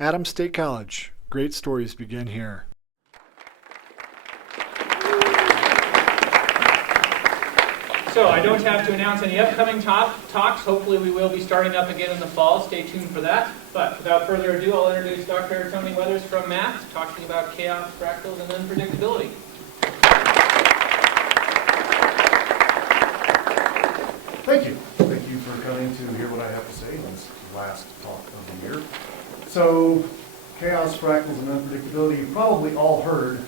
Adams State College. Great stories begin here. So I don't have to announce any upcoming talks. Hopefully we will be starting up again in the fall. Stay tuned for that. But without further ado, I'll introduce Dr. Tony Weathers from math, talking about chaos, fractals, and unpredictability. Thank you. Thank you for coming to hear what I have to say on this last talk of the year. So, chaos, fractals, and unpredictability, you've probably all heard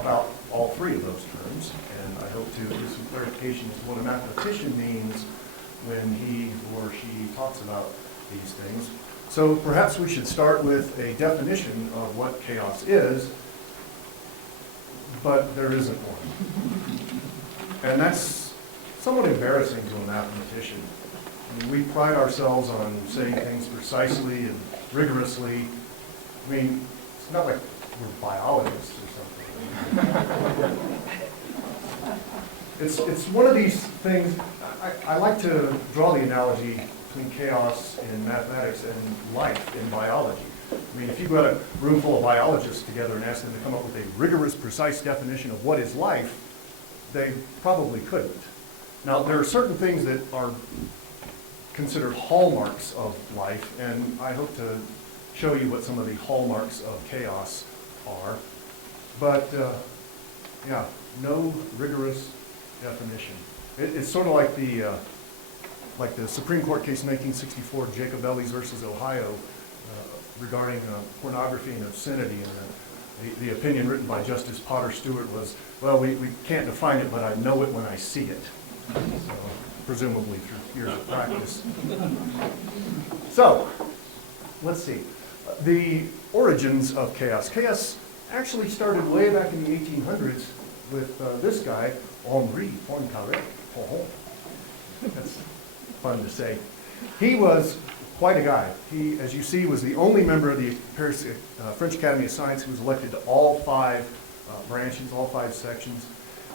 about all three of those terms, and I hope to give some clarification as to what a mathematician means when he or she talks about these things. So perhaps we should start with a definition of what chaos is, but there isn't one. And that's somewhat embarrassing to a mathematician. I mean, we pride ourselves on saying things precisely and rigorously. I mean, it's not like we're biologists or something. It's one of these things. I like to draw the analogy between chaos in mathematics and life in biology. I mean, if you got a room full of biologists together and asked them to come up with a rigorous, precise definition of what is life, they probably couldn't. Now, there are certain things that are considered hallmarks of life, and I hope to show you what some of the hallmarks of chaos are. But, yeah, no rigorous definition. It's sort of like the Supreme Court case in 1964, Jacobellis versus Ohio, regarding pornography and obscenity, and the opinion written by Justice Potter Stewart was, well, we can't define it, but I know it when I see it. So, presumably through years of practice. So, let's see. The origins of chaos. Chaos actually started way back in the 1800s with this guy, Henri Poincaré. That's fun to say. He was quite a guy. He, as you see, was the only member of the Paris, French Academy of Science who was elected to all five branches, all five sections.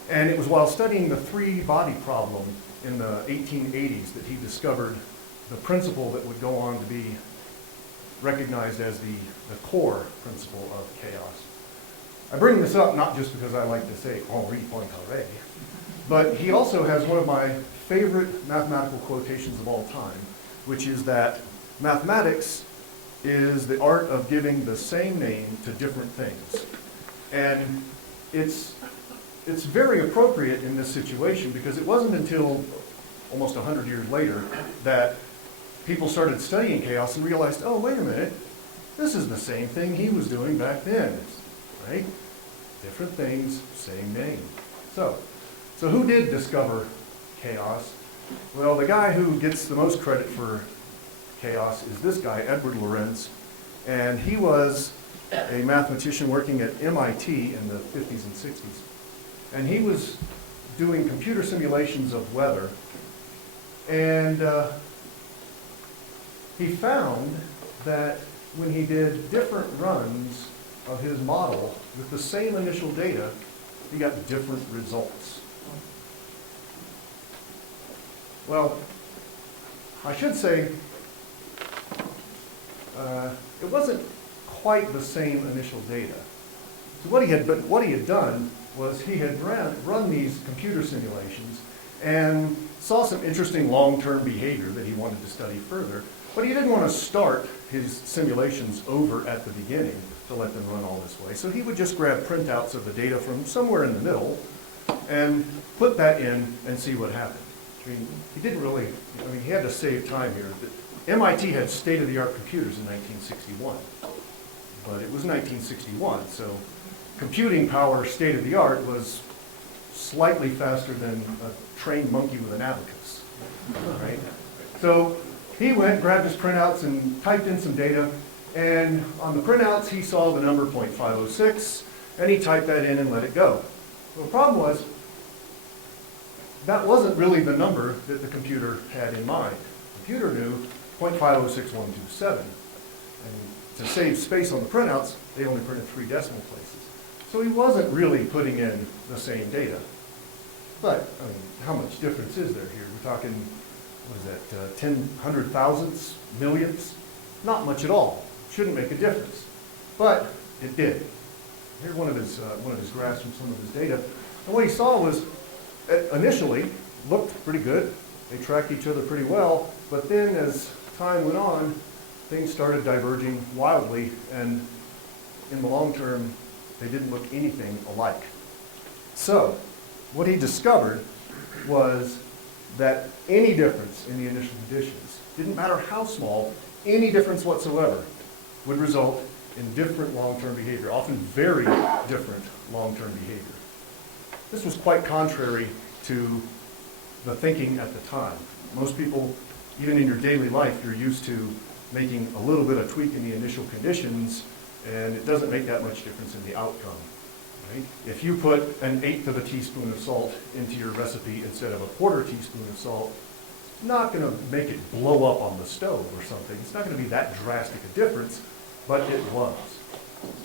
And it was while studying the three-body problem in the 1880s that he discovered the principle that would go on to be recognized as the core principle of chaos. I bring this up not just because I like to say Henri Poincaré, but he also has one of my favorite mathematical quotations of all time, which is that mathematics is the art of giving the same name to different things. And it's very appropriate in this situation because it wasn't until almost 100 years later that people started studying chaos and realized, oh, wait a minute, this is the same thing he was doing back then, right? Different things, same name. So who did discover chaos? Well, the guy who gets the most credit for chaos is this guy, Edward Lorenz, and he was a mathematician working at MIT in the 50s and 60s. And he was doing computer simulations of weather, and he found that when he did different runs of his model with the same initial data, he got different results. Well, I should say it wasn't quite the same initial data. So what he had done was he had run these computer simulations and saw some interesting long-term behavior that he wanted to study further, but he didn't want to start his simulations over at the beginning to let them run all this way. So he would just grab printouts of the data from somewhere in the middle and put that in and see what happened. I mean, he didn't really, he had to save time here. MIT had state-of-the-art computers in 1961, but it was 1961, so computing power state-of-the-art was slightly faster than a trained monkey with an abacus, right? So he went, grabbed his printouts and typed in some data, and on the printouts he saw the number 0.506, and he typed that in and let it go. Well, the problem was that wasn't really the number that the computer had in mind. The computer knew 0.506127, and to save space on the printouts, they only printed 3 decimal places. So he wasn't really putting in the same data. But, how much difference is there here? We're talking, what is that, 10 hundred thousandths, millionths? Not much at all. shouldn't make a difference. But it did. Here's one of his graphs from some of his data. And what he saw was, initially, looked pretty good. They tracked each other pretty well. But then as time went on, things started diverging wildly. And in the long term, they didn't look anything alike. So what he discovered was that any difference in the initial conditions, didn't matter how small, any difference whatsoever, would result in different long-term behavior, often very different long-term behavior. This was quite contrary to the thinking at the time. Most people, even in your daily life, you're used to making a little bit of tweak in the initial conditions, and it doesn't make that much difference in the outcome. Right? If you put an 1/8 of a teaspoon of salt into your recipe instead of a 1/4 teaspoon of salt, it's not going to make it blow up on the stove or something. It's not going to be that drastic a difference, but it was.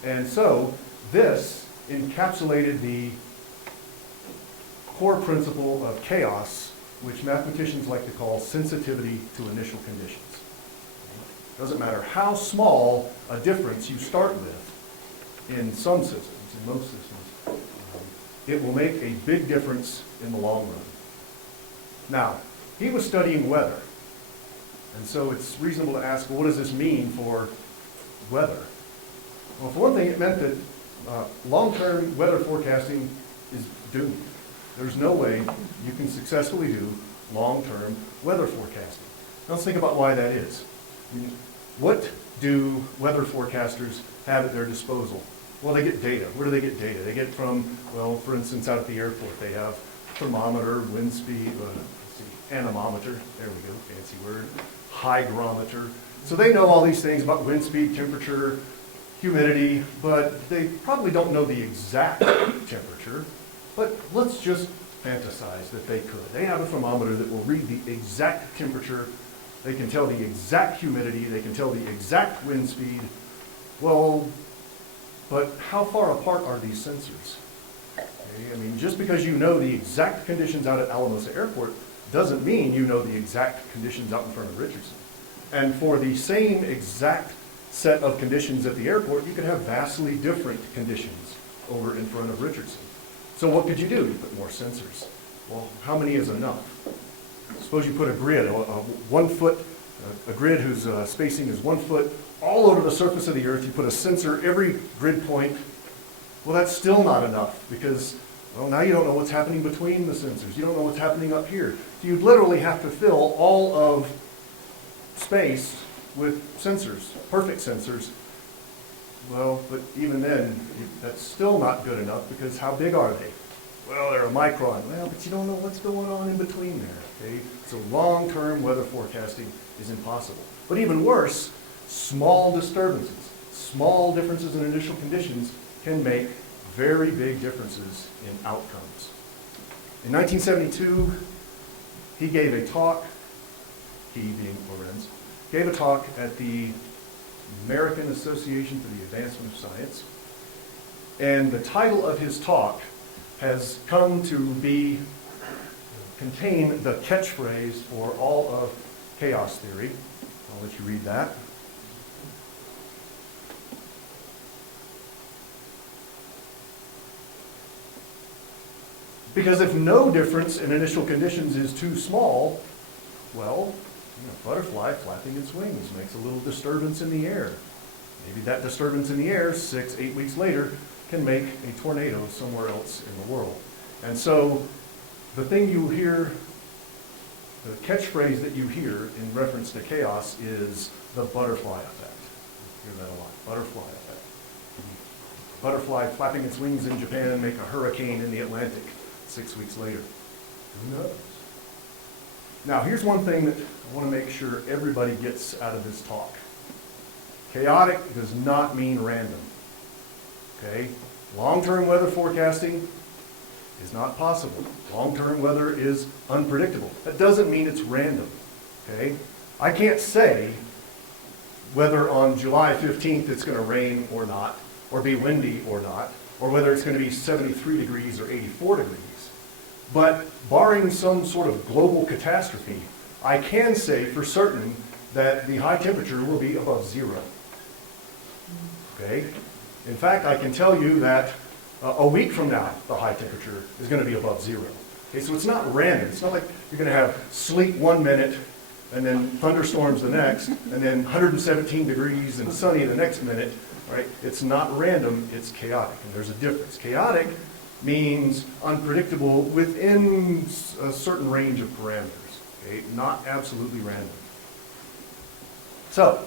And so this encapsulated the core principle of chaos, which mathematicians like to call sensitivity to initial conditions. It doesn't matter how small a difference you start with in some systems, in most systems, it will make a big difference in the long run. Now, he was studying weather, and so it's reasonable to ask, well, what does this mean for weather? Well, for one thing, it meant that long-term weather forecasting is doomed. There's no way you can successfully do long-term weather forecasting. Now, let's think about why that is. I mean, what do weather forecasters have at their disposal? Well, they get data. Where do they get data? They get from, well, for instance, out at the airport, they have thermometer, wind speed, anemometer, there we go, fancy word, hygrometer. So they know all these things about wind speed, temperature, humidity, but they probably don't know the exact temperature. But let's just fantasize that they could. They have a thermometer that will read the exact temperature. They can tell the exact humidity. They can tell the exact wind speed. Well, but how far apart are these sensors? Okay, I mean, just because you know the exact conditions out at Alamosa Airport doesn't mean you know the exact conditions out in front of Richardson. And for the same exact set of conditions at the airport, you could have vastly different conditions over in front of Richardson. So what could you do? You put more sensors. Well, how many is enough? Suppose you put a grid, a grid whose spacing is 1 foot, all over the surface of the earth. You put a sensor every grid point. Well, that's still not enough because, well, now you don't know what's happening between the sensors. You don't know what's happening up here. So you'd literally have to fill all of space with sensors, perfect sensors. Well, but even then, that's still not good enough because how big are they? Well, they're a micron. Well, but you don't know what's going on in between there, okay? So long-term weather forecasting is impossible. But even worse, small disturbances, small differences in initial conditions can make very big differences in outcomes. In 1972, he gave a talk, he being Lorenz, gave a talk at the American Association for the Advancement of Science. And the title of his talk has come to contain the catchphrase for all of chaos theory. I'll let you read that. Because if no difference in initial conditions is too small, well, a butterfly flapping its wings makes a little disturbance in the air. Maybe that disturbance in the air 6, 8 weeks later can make a tornado somewhere else in the world. And so the thing you hear, the catchphrase that you hear in reference to chaos is the butterfly effect. You hear that a lot, butterfly effect. Butterfly flapping its wings in Japan make a hurricane in the Atlantic 6 weeks later. Who knows? Now, here's one thing that I want to make sure everybody gets out of this talk. Chaotic does not mean random. Okay? Long-term weather forecasting is not possible. Long-term weather is unpredictable. That doesn't mean it's random. Okay? I can't say whether on July 15th it's going to rain or not, or be windy or not, or whether it's going to be 73 degrees or 84 degrees. But barring some sort of global catastrophe, I can say for certain that the high temperature will be above zero. Okay? In fact, I can tell you that a week from now, the high temperature is going to be above zero. Okay, so it's not random. It's not like you're going to have sleet 1 minute and then thunderstorms the next, and then 117 degrees and sunny the next minute. Right? It's not random, it's chaotic, and there's a difference. Chaotic means unpredictable within a certain range of parameters, okay? Not absolutely random. So,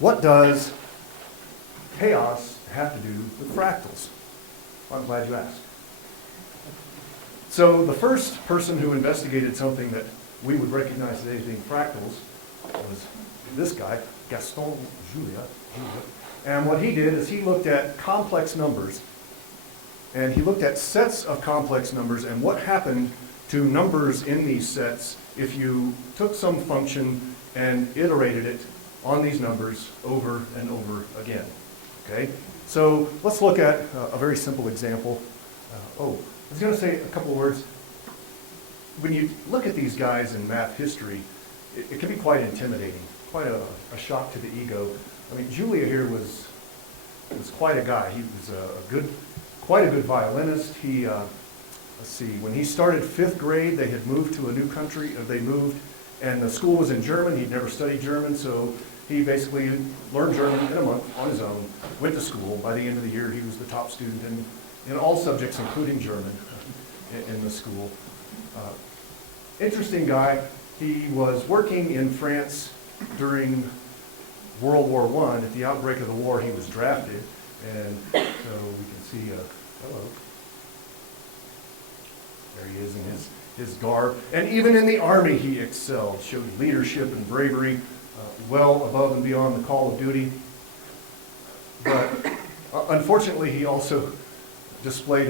what does chaos have to do with fractals? Well, I'm glad you asked. So the first person who investigated something that we would recognize today as being fractals was this guy, Gaston Julia. And what he did is he looked at complex numbers, and he looked at sets of complex numbers and what happened to numbers in these sets if you took some function and iterated it on these numbers over and over again. Okay? So let's look at a very simple example. I was going to say a couple of words. When you look at these guys in math history, it can be quite intimidating, quite a shock to the ego. I mean, Julia here was quite a guy. He was quite a good violinist. He, let's see, when he started 5th grade, they had moved to a new country. They moved, and the school was in German. He'd never studied German, so he basically learned German in a month on his own, went to school. By the end of the year, he was the top student in all subjects, including German, in the school. Interesting guy. He was working in France during World War I. At the outbreak of the war, he was drafted, and so we can see, hello. There he is in his garb. And even in the army, he excelled, showed leadership and bravery, well above and beyond the call of duty. But unfortunately, he also displayed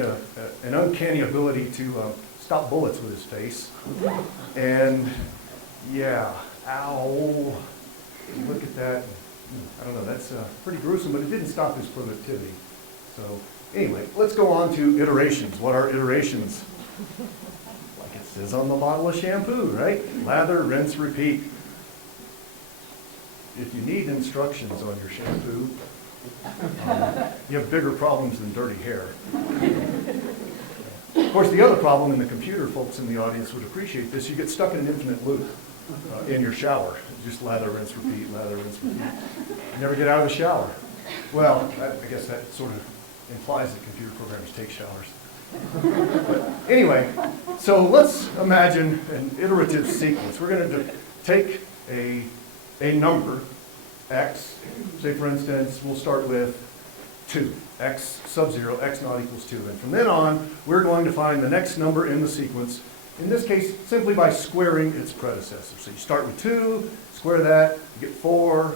an uncanny ability to stop bullets with his face. And yeah, ow. Look at that. I don't know, that's pretty gruesome, but it didn't stop his productivity. So anyway, let's go on to iterations. What are iterations? Like it says on the bottle of shampoo, right? Lather, rinse, repeat. If you need instructions on your shampoo, you have bigger problems than dirty hair. Of course, the other problem, and the computer folks in the audience would appreciate this, you get stuck in an infinite loop in your shower. Just lather, rinse, repeat, lather, rinse, repeat. You never get out of the shower. Well, I guess that sort of implies that computer programmers take showers. But anyway, so let's imagine an iterative sequence. We're going to take a number, x. Say, for instance, we'll start with 2. X sub 0, x naught equals 2. And from then on, we're going to find the next number in the sequence, in this case, simply by squaring its predecessor. So you start with 2, square that, you get 4,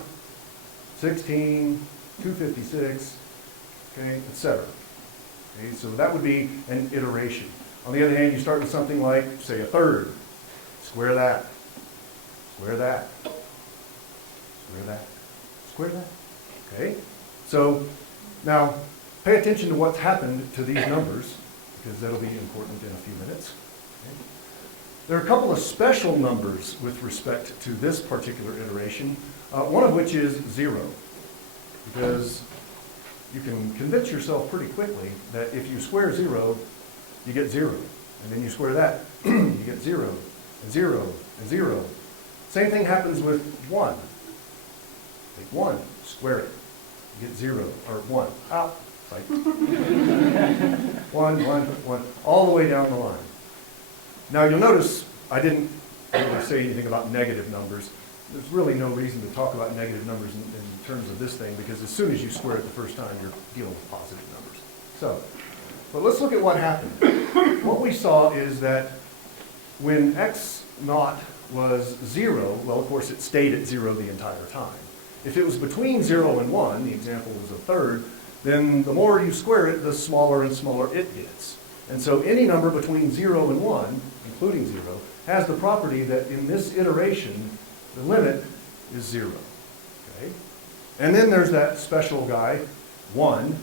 16, 256, okay, etc. Okay, so that would be an iteration. On the other hand, you start with something like, say, a third. Square that, square that, square that, square that. Okay? So now, pay attention to what's happened to these numbers, because that'll be important in a few minutes. Okay? There are a couple of special numbers with respect to this particular iteration, one of which is 0, because you can convince yourself pretty quickly that if you square 0, you get 0. And then you square that, you get 0, and 0, and 0. Same thing happens with 1. Take 1, square it. You get 0, or 1. Ah, right. 1, 1, all the way down the line. Now you'll notice I didn't really say anything about negative numbers. There's really no reason to talk about negative numbers in terms of this thing, because as soon as you square it the first time, you're dealing with positive numbers. So, but let's look at what happened. What we saw is that when x naught was 0, well, of course, it stayed at 0 the entire time. If it was between 0 and 1, the example was a third, then the more you square it, the smaller and smaller it gets. And so any number between 0 and 1, including 0, has the property that in this iteration, the limit is 0. Okay? And then there's that special guy, 1,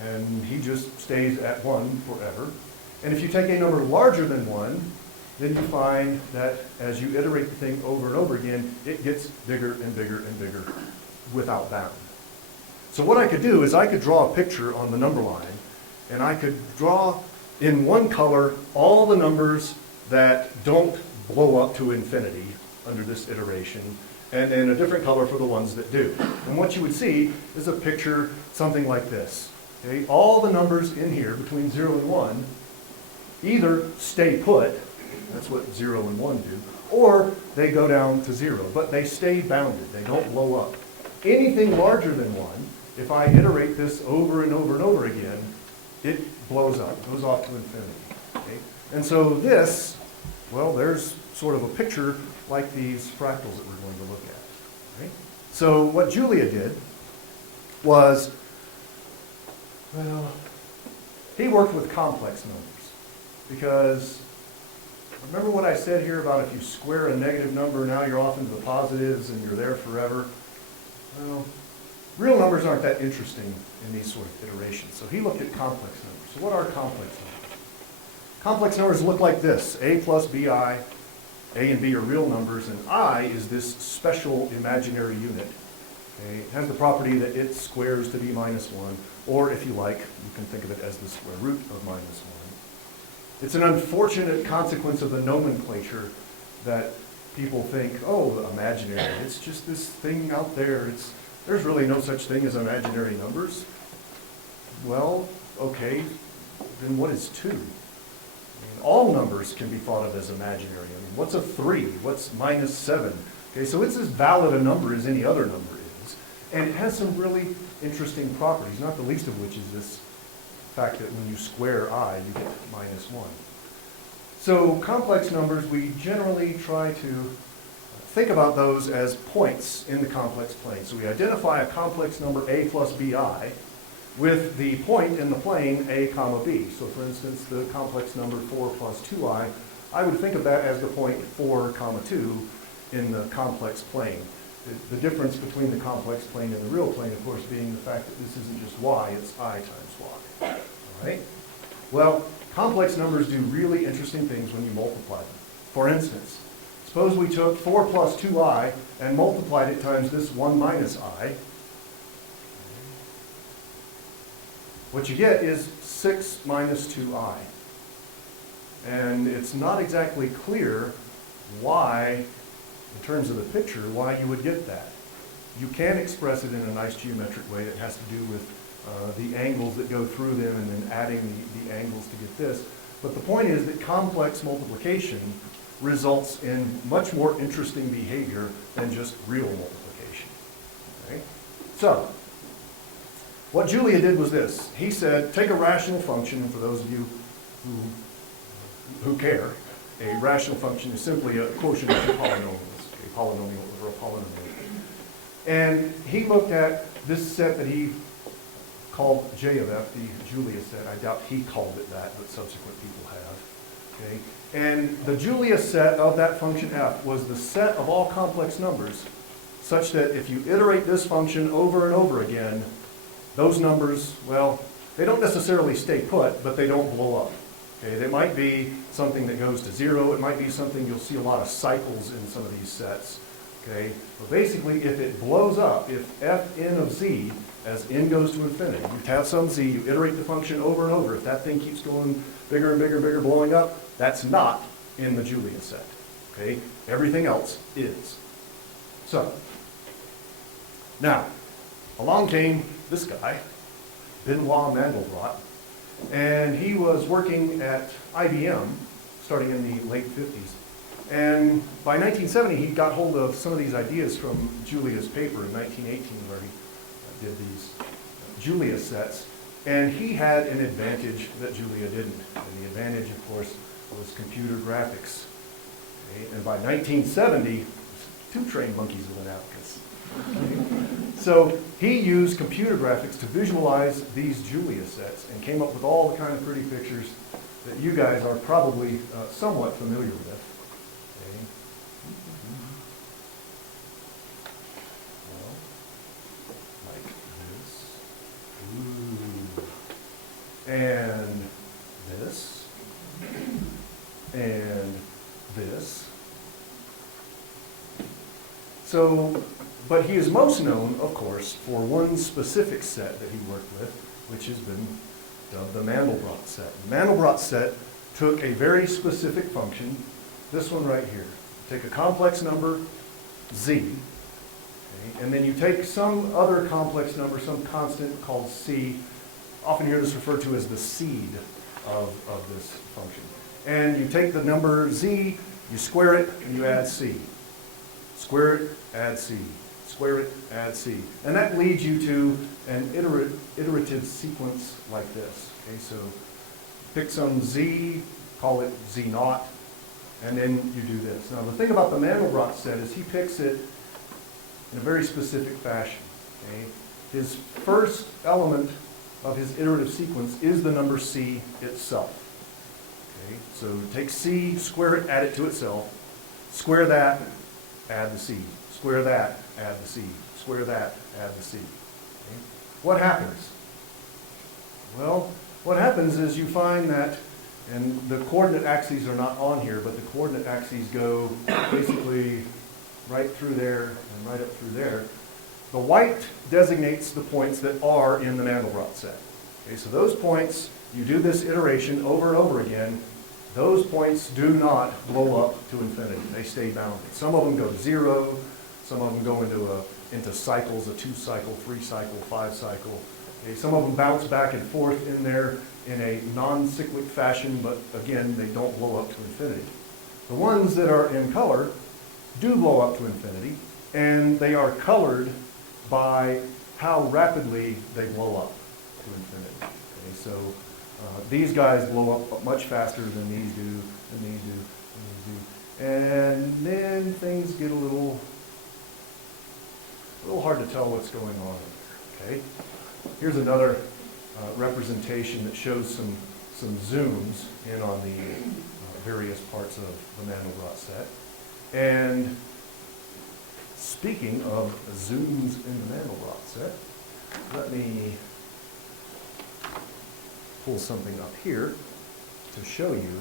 and he just stays at 1 forever. And if you take a number larger than 1, then you find that as you iterate the thing over and over again, it gets bigger and bigger and bigger without bound. So what I could do is I could draw a picture on the number line, and I could draw in one color all the numbers that don't blow up to infinity under this iteration, and then a different color for the ones that do. And what you would see is a picture something like this. Okay? All the numbers in here between 0 and 1 either stay put, that's what 0 and 1 do, or they go down to 0, but they stay bounded, they don't blow up. Anything larger than 1, if I iterate this over and over and over again, it blows up, goes off to infinity. Okay? And so this, well, there's sort of a picture like these fractals that we're going to look at. Right? So what Julia did was, well, he worked with complex numbers. Because remember what I said here about if you square a negative number, now you're off into the positives and you're there forever? Well, real numbers aren't that interesting in these sort of iterations. So he looked at complex numbers. So what are complex numbers? Complex numbers look like this: a plus bi. A and b are real numbers, and I is this special imaginary unit. Okay? It has the property that it squares to be minus 1, or if you like, you can think of it as the square root of minus 1. It's an unfortunate consequence of the nomenclature that people think, oh, imaginary, it's just this thing out there. There's really no such thing as imaginary numbers. Well, okay, then what is 2? I mean, all numbers can be thought of as imaginary. I mean, what's a 3? What's minus 7? Okay, so it's as valid a number as any other number is. And it has some really interesting properties, not the least of which is this fact that when you square I, you get minus 1. So complex numbers, we generally try to think about those as points in the complex plane. So we identify a complex number a plus bi with the point in the plane a comma b. So for instance, the complex number 4 plus 2i, I would think of that as the point 4 comma 2 in the complex plane. The difference between the complex plane and the real plane, of course, being the fact that this isn't just y, it's I times y. All right? Well, complex numbers do really interesting things when you multiply them. For instance, suppose we took 4 plus 2i and multiplied it times this 1 minus I. What you get is 6 minus 2i. And it's not exactly clear why, in terms of the picture, why you would get that. You can express it in a nice geometric way that has to do with the angles that go through them and then adding the angles to get this. But the point is that complex multiplication results in much more interesting behavior than just real multiplication. Okay? So, what Julia did was this. He said, take a rational function, and for those of you who care, a rational function is simply a quotient of two polynomials, a polynomial over a polynomial. And he looked at this set that he called J of f, the Julia set. I doubt he called it that, but subsequent people have. Okay? And the Julia set of that function f was the set of all complex numbers, such that if you iterate this function over and over again, those numbers, well, they don't necessarily stay put, but they don't blow up. Okay? They might be something that goes to 0. It might be something you'll see a lot of cycles in some of these sets. Okay? But basically, if it blows up, if fn of z, as n goes to infinity, you have some z, you iterate the function over and over. If that thing keeps going bigger and bigger and bigger, blowing up, that's not in the Julia set. Okay? Everything else is. So, now, along came this guy, Benoit Mandelbrot, and he was working at IBM starting in the late 50s. And by 1970, he got hold of some of these ideas from Julia's paper in 1918, where he did these Julia sets. And he had an advantage that Julia didn't. And the advantage, of course, was computer graphics. Okay? And by 1970, two trained monkeys with an abacus. Okay? So he used computer graphics to visualize these Julia sets and came up with all the kind of pretty pictures that you guys are probably somewhat familiar with. And this, and this. So But he is most known, of course, for one specific set that he worked with, which has been dubbed the Mandelbrot set. The Mandelbrot set took a very specific function, this one right here. Take a complex number, z, okay, and then you take some other complex number, some constant called c, often hear this referred to as the seed of this function. And you take the number z, you square it, and you add c. Square it, add c. Square it, add c. And that leads you to an iterative sequence like this. Okay, so pick some z, call it z naught, and then you do this. Now the thing about the Mandelbrot set is he picks it in a very specific fashion. Okay? His first element of his iterative sequence is the number c itself. Okay? So take c, square it, add it to itself, square that, add the c, square that, add the c, square that, add the c. Okay? What happens? Well, what happens is you find that, and the coordinate axes are not on here, but the coordinate axes go basically right through there and right up through there. The white designates the points that are in the Mandelbrot set. Okay, so those points, you do this iteration over and over again, those points do not blow up to infinity. They stay bounded. Some of them go to 0, some of them go into cycles, a 2-cycle, 3-cycle, 5-cycle. Okay, some of them bounce back and forth in there in a non-cyclic fashion, but again, they don't blow up to infinity. The ones that are in color do blow up to infinity, and they are colored by how rapidly they blow up to infinity. Okay, so these guys blow up much faster than these do, and these do, and these do. And then things get a little hard to tell what's going on here. Okay? Here's another representation that shows some zooms in on the various parts of the Mandelbrot set. And speaking of zooms in the Mandelbrot set, let me pull something up here to show you.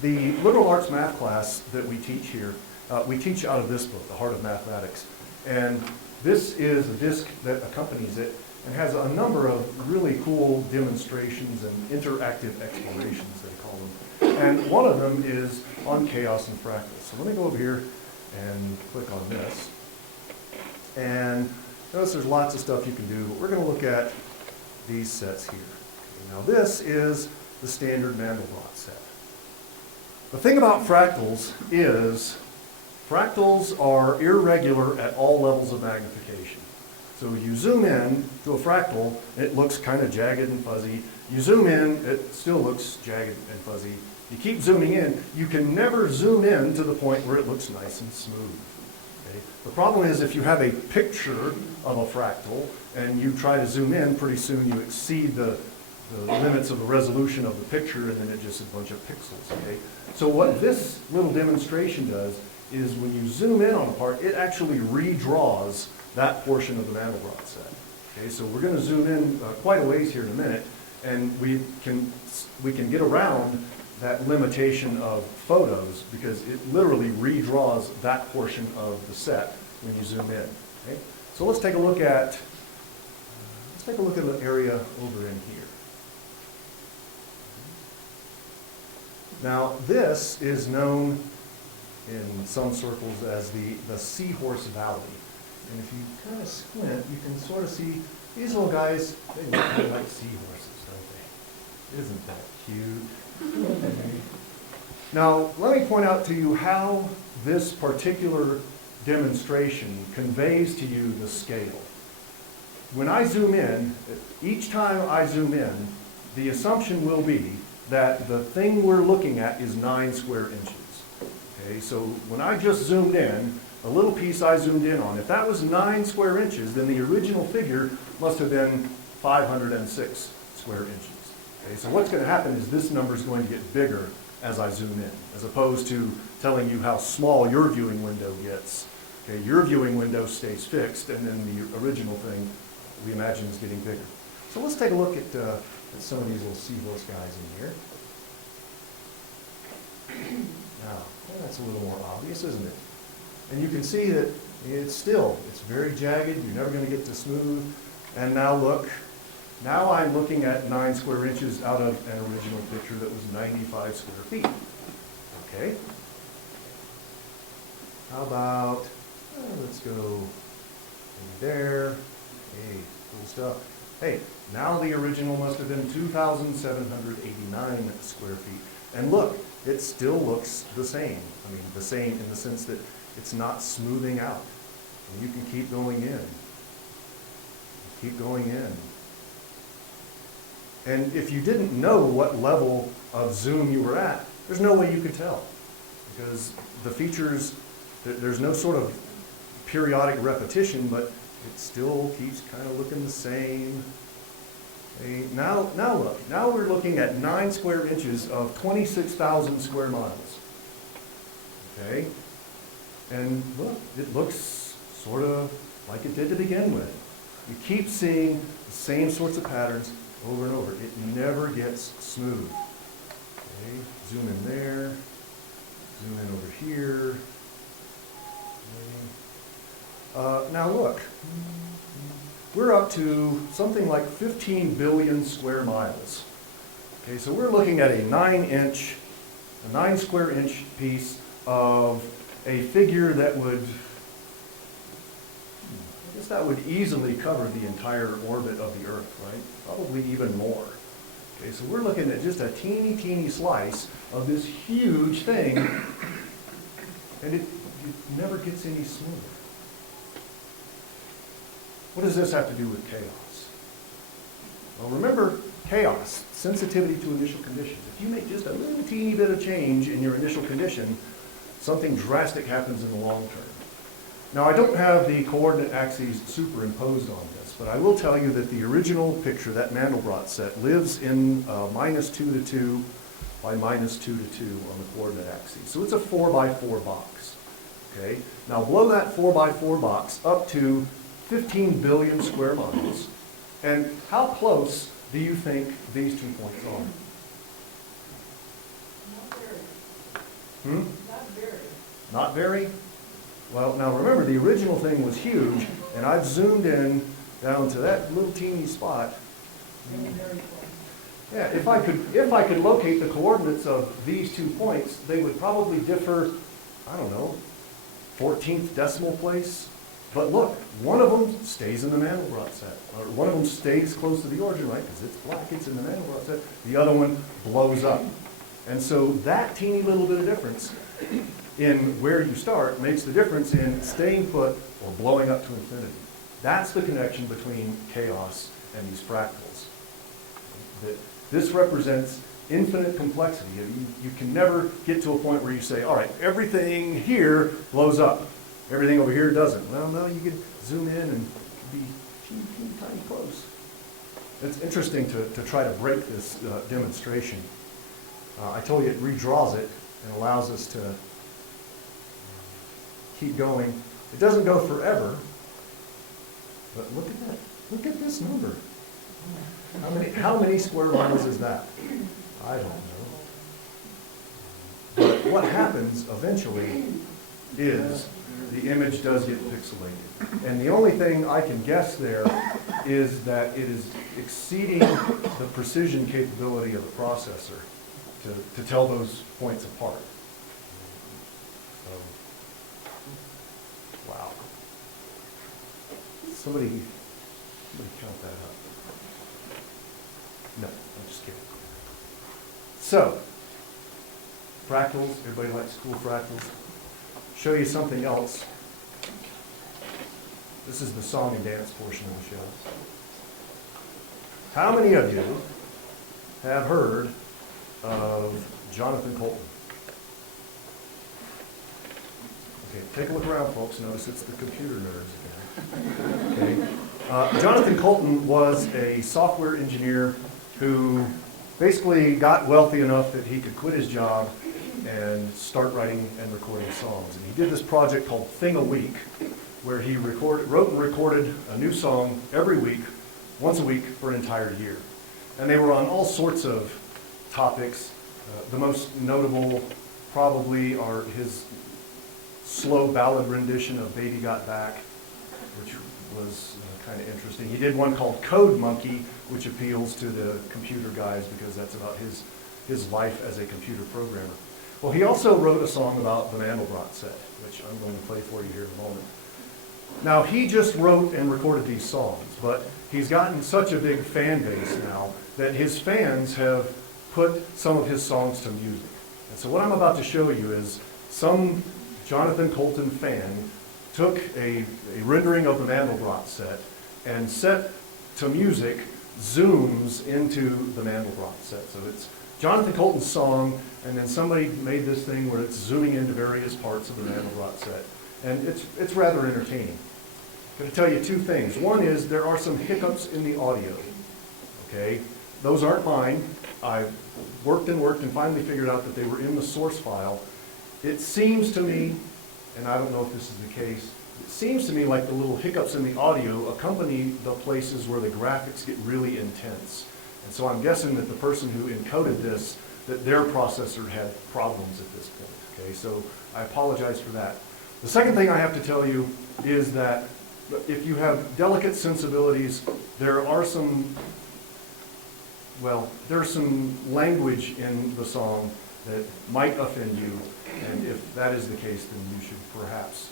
The liberal arts math class that we teach here, we teach out of this book, The Heart of Mathematics. And this is a disc that accompanies it and has a number of really cool demonstrations and interactive explorations, they call them. And one of them is on chaos and fractals. So let me go over here and click on this. And notice there's lots of stuff you can do, but we're going to look at these sets here. Okay, now this is the standard Mandelbrot set. The thing about fractals is fractals are irregular at all levels of magnification. So you zoom in to a fractal, it looks kind of jagged and fuzzy. You zoom in, it still looks jagged and fuzzy. You keep zooming in, you can never zoom in to the point where it looks nice and smooth. Okay? The problem is if you have a picture of a fractal and you try to zoom in, pretty soon you exceed the limits of the resolution of the picture, and then it's just a bunch of pixels. Okay? So what this little demonstration does is when you zoom in on a part, it actually redraws that portion of the Mandelbrot set. Okay, so we're going to zoom in quite a ways here in a minute, and we can get around that limitation of photos because it literally redraws that portion of the set when you zoom in. Okay? So let's take a look at the area over in here. Now, this is known in some circles as the Seahorse Valley. And if you kind of squint, you can sort of see these little guys, they look kind of like seahorses, don't they? Isn't that cute? Now, let me point out to you how this particular demonstration conveys to you the scale. When I zoom in, each time I zoom in, the assumption will be that the thing we're looking at is 9 square inches. Okay, so when I just zoomed in, a little piece I zoomed in on, if that was 9 square inches, then the original figure must have been 506 square inches. Okay, so what's going to happen is this number is going to get bigger as I zoom in, as opposed to telling you how small your viewing window gets. Okay, your viewing window stays fixed, and then the original thing we imagine is getting bigger. So let's take a look at some of these little seahorse guys in here. Now, that's a little more obvious, isn't it? And you can see that it's very jagged. You're never going to get to smooth. And now look, now I'm looking at 9 square inches out of an original picture that was 95 square feet. Okay. How about, let's go maybe there. Hey, cool stuff. Hey, now the original must have been 2,789 square feet. And look, it still looks the same. I mean, the same in the sense that it's not smoothing out. And you can keep going in. Keep going in. And if you didn't know what level of zoom you were at, there's no way you could tell. Because the features, there's no sort of periodic repetition, but it still keeps kind of looking the same. Okay, now look, now we're looking at 9 square inches of 26,000 square miles. Okay, and look, it looks sort of like it did to begin with. You keep seeing the same sorts of patterns over and over. It never gets smooth. Okay, zoom in there, zoom in over here. Okay. Now look, we're up to something like 15 billion square miles. Okay, so we're looking at a 9 square inch piece of a figure that would, I guess that would easily cover the entire orbit of the Earth, right? Probably even more. Okay, so we're looking at just a teeny slice of this huge thing, and it never gets any smoother. What does this have to do with chaos? Well, remember, chaos, sensitivity to initial conditions. If you make just a little teeny bit of change in your initial condition, something drastic happens in the long term. Now, I don't have the coordinate axes superimposed on this, but I will tell you that the original picture, that Mandelbrot set, lives in -2 to 2 by -2 to 2 on the coordinate axes. So it's a 4x4 box. Okay? Now, blow that 4x4 box up to 15 billion square miles, and how close do you think these 2 points are? Not very. Hmm? Not very. Not very? Well, now remember, the original thing was huge, and I've zoomed in down to that little teeny spot. Very, very close. Yeah, if I could locate the coordinates of these 2 points, they would probably differ, I don't know, 14th decimal place. But look, one of them stays in the Mandelbrot set, or one of them stays close to the origin, right? Because it's black, it's in the Mandelbrot set. The other one blows up. And so that teeny little bit of difference in where you start makes the difference in staying put or blowing up to infinity. That's the connection between chaos and these fractals. That this represents infinite complexity. You can never get to a point where you say, all right, everything here blows up. Everything over here doesn't. Well, no, you can zoom in and be teeny tiny close. It's interesting to try to break this demonstration. I told you it redraws it and allows us to keep going. It doesn't go forever, but look at that. Look at this number. How many square miles is that? I don't know. But what happens eventually is the image does get pixelated. And the only thing I can guess there is that it is exceeding the precision capability of the processor to tell those points apart. So, wow. Somebody count that up. No, I'm just kidding. So, fractals, everybody likes cool fractals. Show you something else. This is the song and dance portion of the show. How many of you have heard of Jonathan Colton? Okay, take a look around, folks. Notice it's the computer nerds again. Okay. Jonathan Colton was a software engineer who basically got wealthy enough that he could quit his job and start writing and recording songs. And he did this project called Thing a Week, where he wrote and recorded a new song every week, once a week for an entire year. And they were on all sorts of topics. The most notable probably are his slow ballad rendition of Baby Got Back, which was kind of interesting. He did one called Code Monkey, which appeals to the computer guys because that's about his life as a computer programmer. Well, he also wrote a song about the Mandelbrot set, which I'm going to play for you here in a moment. Now, he just wrote and recorded these songs, but he's gotten such a big fan base now that his fans have put some of his songs to music. And so what I'm about to show you is some Jonathan Colton fan took a rendering of the Mandelbrot set and set to music zooms into the Mandelbrot set. So it's Jonathan Colton's song, and then somebody made this thing where it's zooming into various parts of the Mandelbrot set. And it's rather entertaining. I'm going to tell you two things. One is there are some hiccups in the audio. Okay? Those aren't mine. I worked and finally figured out that they were in the source file. It seems to me, and I don't know if this is the case, it seems to me like the little hiccups in the audio accompany the places where the graphics get really intense. And so I'm guessing that the person who encoded this, that their processor had problems at this point. Okay, so I apologize for that. The second thing I have to tell you is that if you have delicate sensibilities, there's some language in the song that might offend you, and if that is the case, then you should perhaps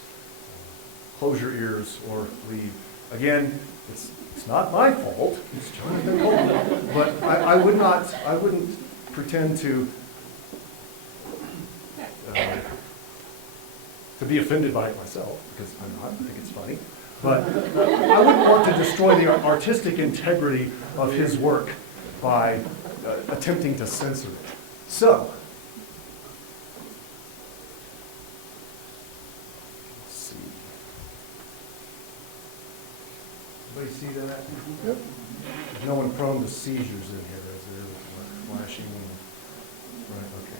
close your ears or leave. Again, it's not my fault, it's Jonathan Colton, but I wouldn't pretend to be offended by it myself, because I'm not. I think it's funny. But I wouldn't want to destroy the artistic integrity of his work by attempting to censor it. So, let's see. Everybody see that? Yep. There's no one prone to seizures in here, is there? With flashing. Right, okay.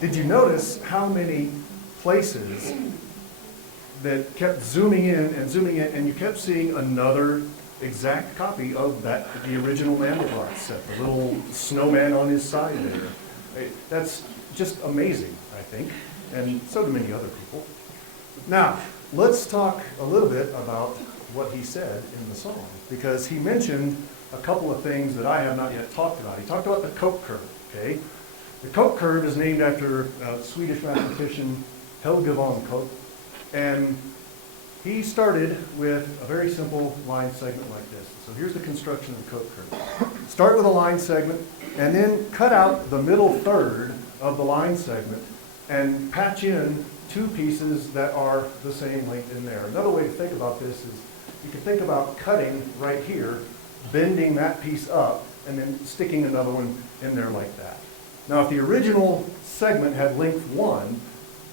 did you notice how many places that kept zooming in, and you kept seeing another exact copy of the original Mandelbrot set, the little snowman on his side there. That's just amazing, I think, and so do many other people. Now, let's talk a little bit about what he said in the song, because he mentioned a couple of things that I have not yet talked about. He talked about the Koch curve, okay? The Koch curve is named after Swedish mathematician Helge von Koch, and he started with a very simple line segment like this. So here's the construction of the Koch curve. Start with a line segment, and then cut out the middle third of the line segment and patch in two pieces that are the same length in there. Another way to think about this is you can think about cutting right here, bending that piece up, and then sticking another one in there like that. Now, if the original segment had length 1,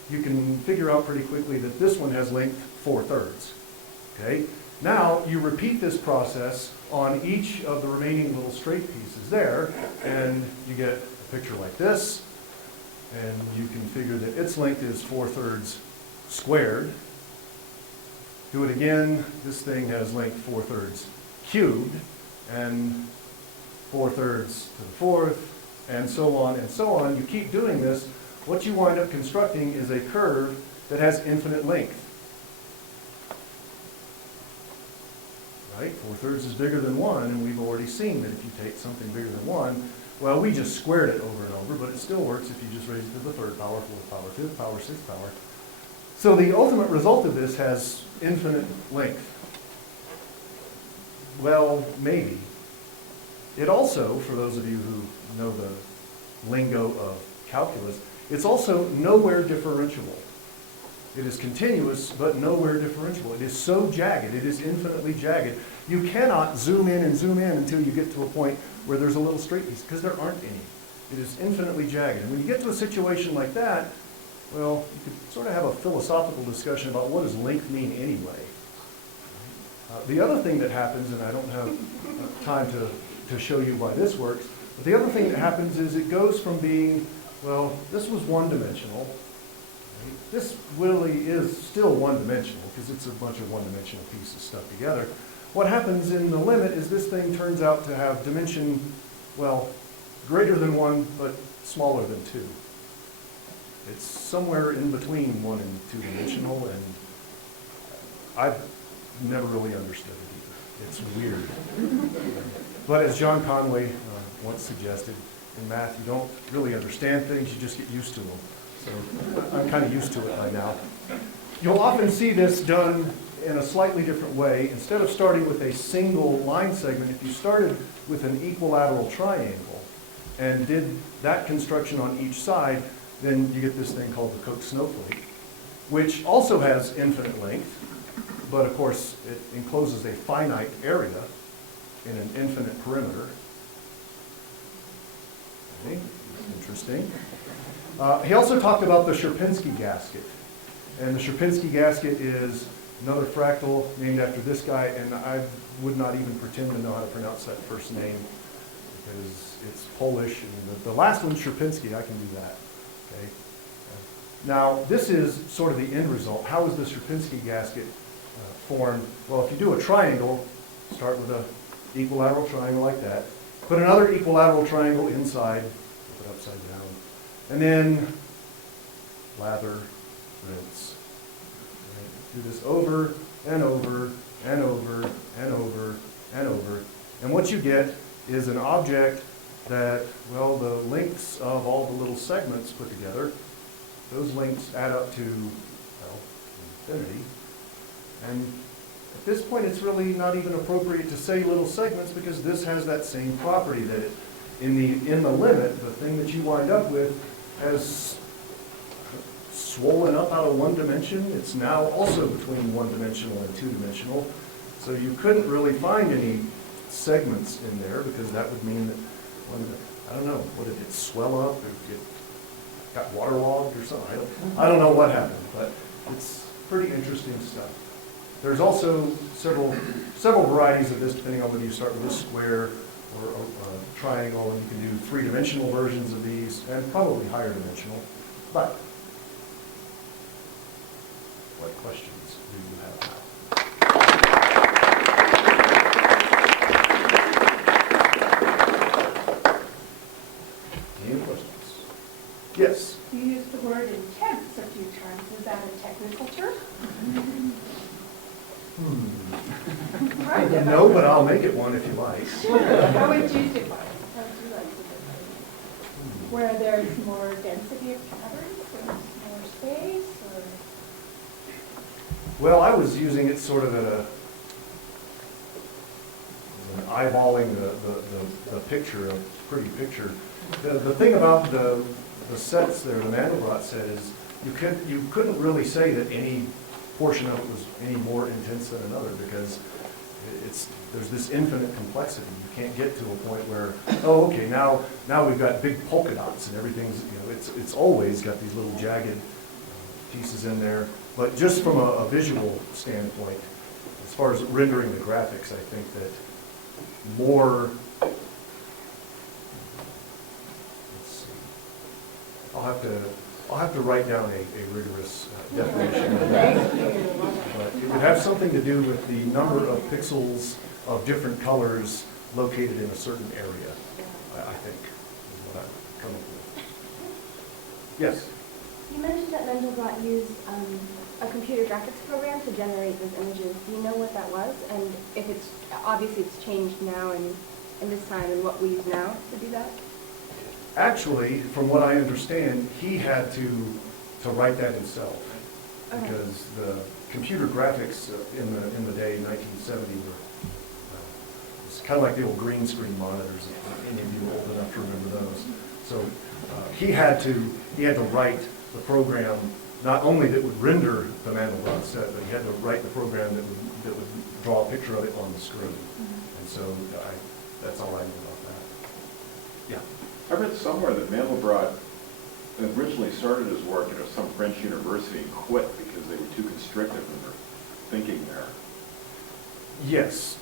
you can figure out pretty quickly that this one has length 4/3. Okay? Now, you repeat this process on each of the remaining little straight pieces there, and you get a picture like this, and you can figure that its length is 4/3 squared. Do it again, this thing has length 4/3 cubed, and 4/3 to the fourth, and so on and so on. You keep doing this, what you wind up constructing is a curve that has infinite length. Right? 4/3 is bigger than 1, and we've already seen that if you take something bigger than 1, well, we just squared it over and over, but it still works if you just raise it to the 3rd power, 4th power, 5th power, 6th power. So the ultimate result of this has infinite length. Well, maybe. It also, for those of you who know the lingo of calculus, it's also nowhere differentiable. It is continuous, but nowhere differentiable. It is so jagged, it is infinitely jagged. You cannot zoom in until you get to a point where there's a little straight piece, because there aren't any. It is infinitely jagged. And when you get to a situation like that, well, you could sort of have a philosophical discussion about what does length mean anyway. The other thing that happens, and I don't have time to show you why this works, but the other thing that happens is it goes from being, well, this was one-dimensional. Right? This really is still one-dimensional because it's a bunch of one-dimensional pieces stuck together. What happens in the limit is this thing turns out to have dimension, well, greater than 1, but smaller than 2. It's somewhere in between 1 and 2-dimensional, and I've never really understood it either. It's weird. But as John Conway once suggested, in math, you don't really understand things, you just get used to them. So I'm kind of used to it by now. You'll often see this done in a slightly different way. Instead of starting with a single line segment, if you started with an equilateral triangle and did that construction on each side, then you get this thing called the Koch snowflake, which also has infinite length, but of course it encloses a finite area in an infinite perimeter. Okay, interesting. He also talked about the Sierpinski gasket. And the Sierpinski gasket is another fractal named after this guy, and I would not even pretend to know how to pronounce that first name because it's Polish, and the last one's Sierpinski, I can do that. Okay. Now, this is sort of the end result. How is the Sierpinski gasket formed? Well, if you do a triangle, start with an equilateral triangle like that, put another equilateral triangle inside, flip it upside down, and then lather, rinse. Right. Do this over and over and over and over and over, and what you get is an object that, well, the lengths of all the little segments put together, those lengths add up to, well, infinity. And at this point, it's really not even appropriate to say little segments because this has that same property that it, in the limit, the thing that you wind up with has swollen up out of one dimension. It's now also between one-dimensional and two-dimensional. So you couldn't really find any segments in there because that would mean that, well, I don't know, what did it swell up or it got waterlogged or something? I don't know what happened, but it's pretty interesting stuff. There's also several varieties of this depending on whether you start with a square or a triangle, and you can do three-dimensional versions of these and probably higher dimensional. But what questions do you have now? Any questions? Yes? You used the word intense a few times. Is that a technical term? No, but I'll make it one if you like. Sure. How would you define it? How would you like to define it? Where there's more density of patterns, there's more space, or? Well, I was using it sort of at eyeballing the picture, a pretty picture. The thing about the sets there, the Mandelbrot set, is you couldn't really say that any portion of it was any more intense than another, because there's this infinite complexity. You can't get to a point where, oh, okay, now we've got big polka dots and everything's, it's always got these little jagged pieces in there. But just from a visual standpoint, as far as rendering the graphics, I think that more, let's see, I'll have to write down a rigorous definition of that. But it would have something to do with the number of pixels of different colors located in a certain area, I think, is what I've come up with. Yes? You mentioned that Mandelbrot used a computer graphics program to generate those images. Do you know what that was? And if it's, obviously it's changed now in this time, and what we use now to do that? Actually, from what I understand, he had to write that himself. Okay. Because the computer graphics in the day, 1970, were it's kind of like the old green screen monitors, if any of you are old enough to remember those. So he had to write the program, not only that would render the Mandelbrot set, but he had to write the program that would draw a picture of it on the screen. Mm-hmm. And so that's all I know about that. Yeah. I read somewhere that Mandelbrot originally started his work at some French university and quit because they were too constrictive in their thinking there. Yes.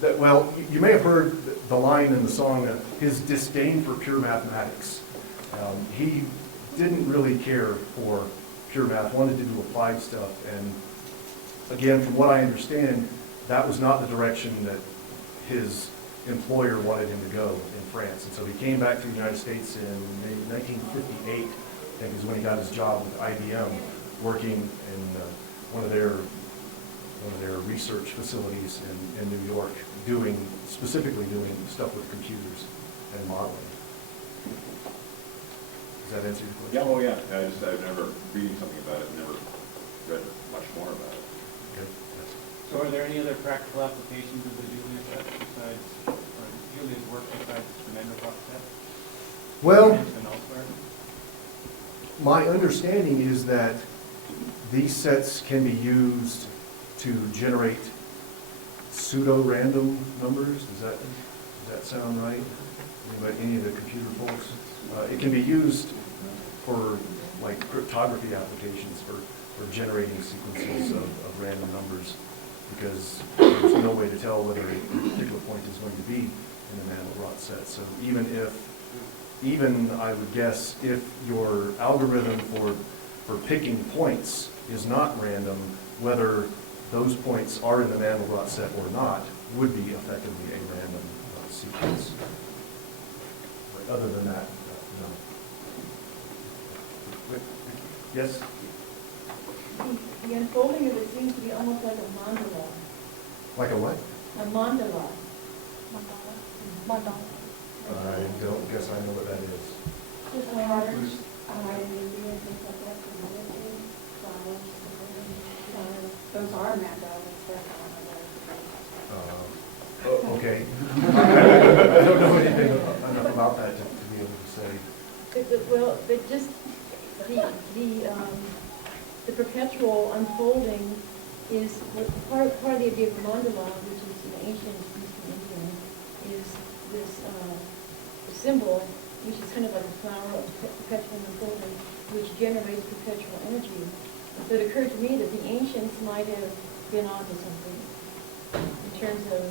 Well, you may have heard the line in the song, his disdain for pure mathematics. He didn't really care for pure math, wanted to do applied stuff. And again, from what I understand, that was not the direction that his employer wanted him to go in France. And so he came back to the United States in maybe 1958, I think is when he got his job with IBM, working in one of their research facilities in New York, specifically doing stuff with computers and modeling. Does that answer your question? Yeah, oh yeah. I've never reading something about it, never read much more about it. Okay. So are there any other practical applications of the Julius set besides, or Julius work besides the Mandelbrot set? Well, And elsewhere? my understanding is that these sets can be used to generate pseudo-random numbers. Does that sound right? Any of the computer folks? It can be used for like cryptography applications for generating sequences of random numbers, because there's no way to tell whether a particular point is going to be in the Mandelbrot set. So even I would guess if your algorithm for picking points is not random, whether those points are in the Mandelbrot set or not would be effectively a random sequence. But other than that, no. Yes? The unfolding of it seems to be almost like a mandala. Like a what? A mandala. Mandala. I don't guess I know what that is. Just patterns, and things like that, to meditate, flowers, those are mandalas, that's Okay. I don't know anything enough about that to be able to say. Well, but just the perpetual unfolding is part of the idea of mandala, which is an ancient Eastern Indian, is this symbol, which is kind of like a flower of perpetual unfolding, which generates perpetual energy. So it occurred to me that the ancients might have been onto something in terms of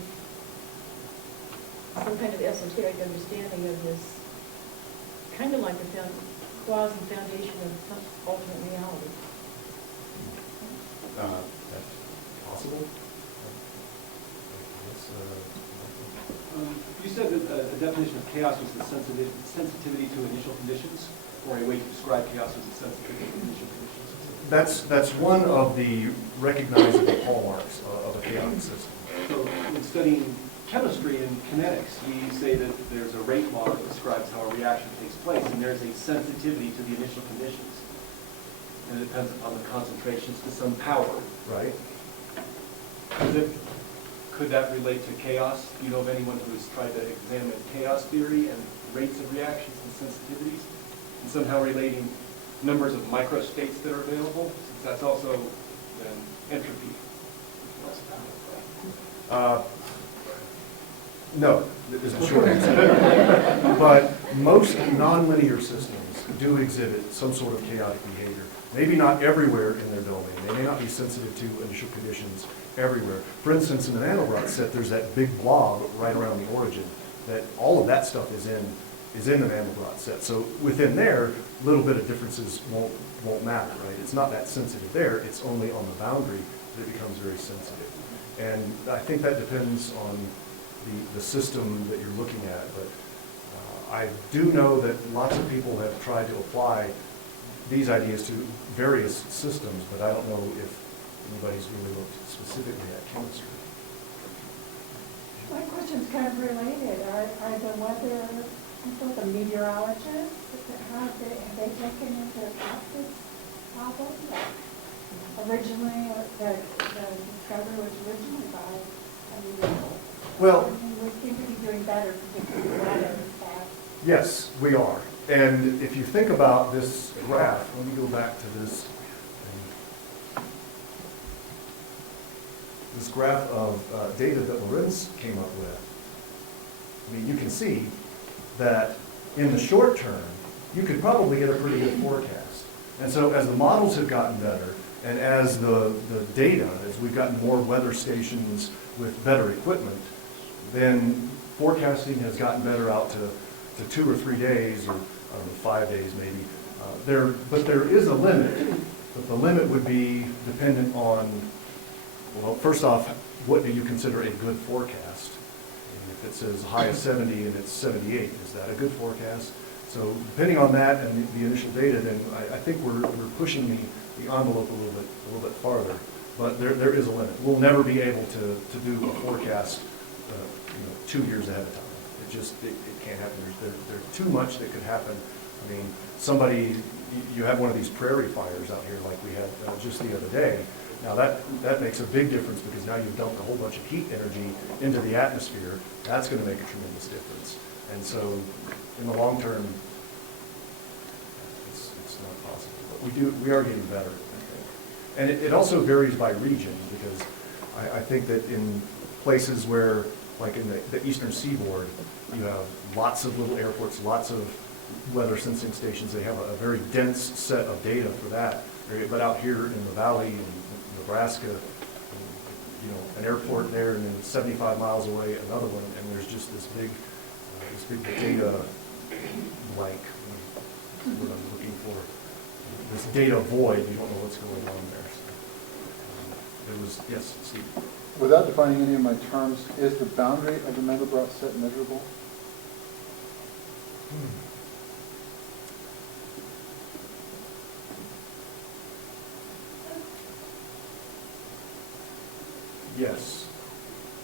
some kind of esoteric understanding of this, kind of like the flaws in the foundation of some alternate reality. That's possible. You said that a definition of chaos was the sensitivity to initial conditions, or a way to describe chaos was the sensitivity to initial conditions. That's one of the recognizable hallmarks of a chaotic system. So in studying chemistry and kinetics, we say that there's a rate law that describes how a reaction takes place, and there's a sensitivity to the initial conditions. And it depends upon the concentrations to some power. Right? Could that relate to chaos? Do you know of anyone who has tried to examine chaos theory and rates of reactions and sensitivities, and somehow relating numbers of microstates that are available, since that's also entropy? No, is the short answer. But most nonlinear systems do exhibit some sort of chaotic behavior. Maybe not everywhere in their domain. They may not be sensitive to initial conditions everywhere. For instance, in the Mandelbrot set, there's that big blob right around the origin. That all of that stuff is in the Mandelbrot set. So within there, a little bit of differences won't matter, right? It's not that sensitive there. It's only on the boundary that it becomes very sensitive. And I think that depends on the system that you're looking at. But I do know that lots of people have tried to apply these ideas to various systems, but I don't know if anybody's really looked specifically at chemistry. My question's kind of related. Are the weather people, the meteorologists, have they taken into account this problem? Originally, the discovery was originally by a meteorologist. Well, We seem to be doing better predicting the weather and stuff. yes, we are. And if you think about this graph, let me go back to this graph of data that Lorenz came up with. I mean, you can see that in the short term, you could probably get a pretty good forecast. And so as the models have gotten better, and as the data, as we've gotten more weather stations with better equipment, then forecasting has gotten better out to 2 or 3 days, or I don't know, 5 days maybe. But there is a limit. But the limit would be dependent on, well, first off, what do you consider a good forecast? And if it says high of 70 and it's 78, is that a good forecast? So depending on that and the initial data, then I think we're pushing the envelope a little bit farther. But there is a limit. We'll never be able to do a forecast 2 years ahead of time. It can't happen. There's too much that could happen. I mean, you have one of these prairie fires out here like we had just the other day. Now that makes a big difference, because now you've dumped a whole bunch of heat energy into the atmosphere. That's going to make a tremendous difference. And so in the long term, it's not possible. But we are getting better, I think. And it also varies by region, because I think that in places where, like in the eastern seaboard, you have lots of little airports, lots of weather sensing stations. They have a very dense set of data for that. But out here in the valley, in Nebraska, an airport there, and then 75 miles away, another one, and there's just this big data blank. That's what I'm looking for. This data void. You don't know what's going on there. So, yes, Steve. Without defining any of my terms, is the boundary of the Mandelbrot set measurable? Yes.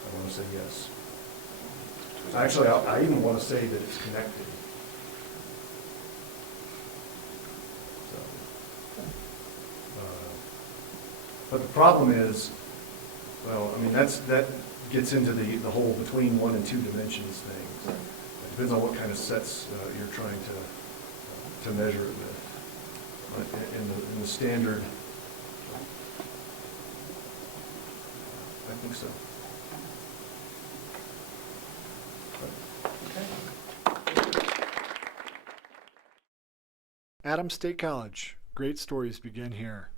I want to say yes. Actually, I even want to say that it's connected. So, but the problem is, well, I mean, that gets into the whole between 1 and 2 dimensions thing. So it depends on what kind of sets you're trying to measure it with. But in the standard, I think so. Adams State College. Great stories begin here.